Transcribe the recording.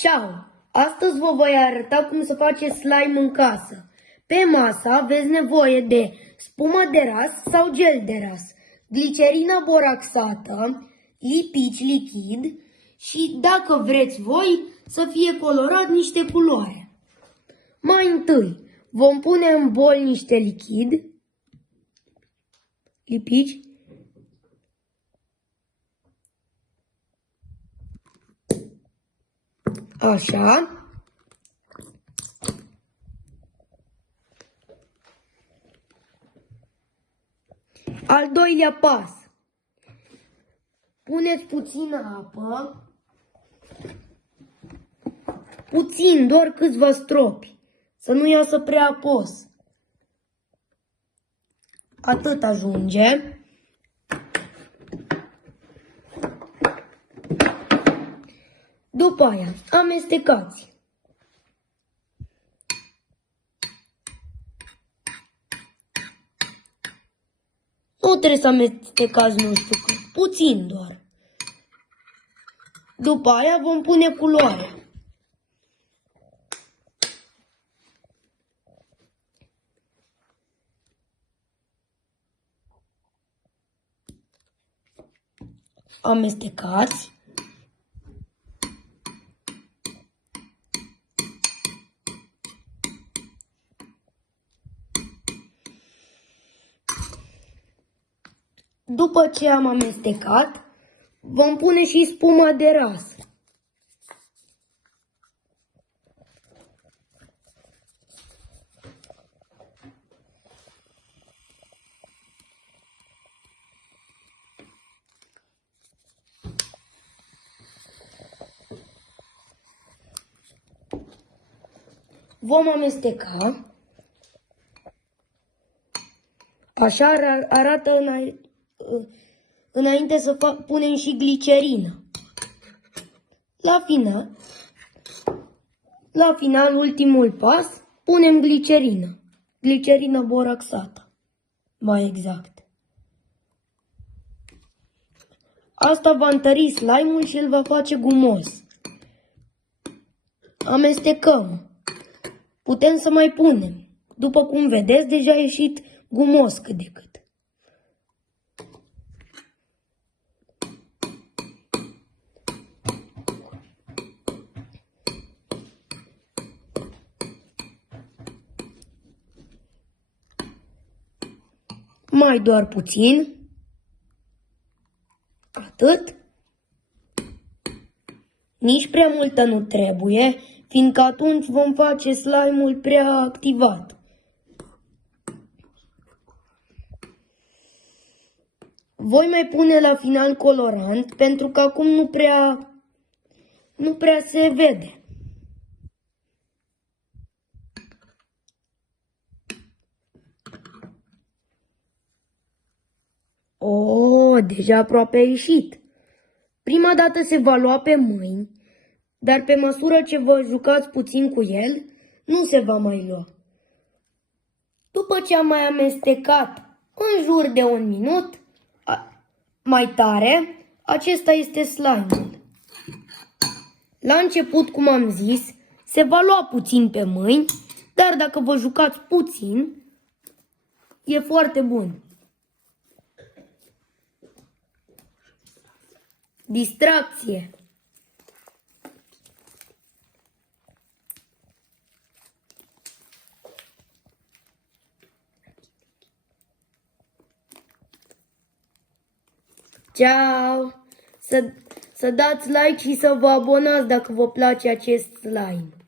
Ciao! Astăzi vă voi arăta cum să faceți slime în casă. Pe masă aveți nevoie de spumă de ras sau gel de ras, glicerină boraxată, lipici lichid și, dacă vreți voi, să fie colorat niște culoare. Mai întâi vom pune în bol niște lichid, lipici, așa. Al doilea pas. Puneți puțină apă, puțin, doar câțiva stropi, să nu iasă prea apos. Atât ajunge. După aia, amestecați. Nu trebuie să amestecați nu știu cât, puțin doar. După aia vom pune culoarea. Amestecați. După ce am amestecat, vom pune și spuma de ras. Vom amesteca. Așa arată înainte să punem și glicerină. La final, ultimul pas, punem glicerină. Glicerină boraxată, mai exact. Asta va întări slime-ul și îl va face gumos. Amestecăm. Putem să mai punem. După cum vedeți, deja a ieșit gumos cât de cât. Mai doar puțin. Atât. Nici prea multă nu trebuie, fiindcă atunci vom face slime-ul prea activat. Voi mai pune la final colorant, pentru că acum nu prea se vede. Deja aproape a ieșit. Prima dată se va lua pe mâini, dar pe măsură ce vă jucați puțin cu el, nu se va mai lua. După ce am mai amestecat în jur de 1 minut, mai tare, acesta este slime-ul. La început, cum am zis, se va lua puțin pe mâini, dar dacă vă jucați puțin, e foarte bun. Distracție. Ciao! Să dați like și să vă abonați dacă vă place acest slime.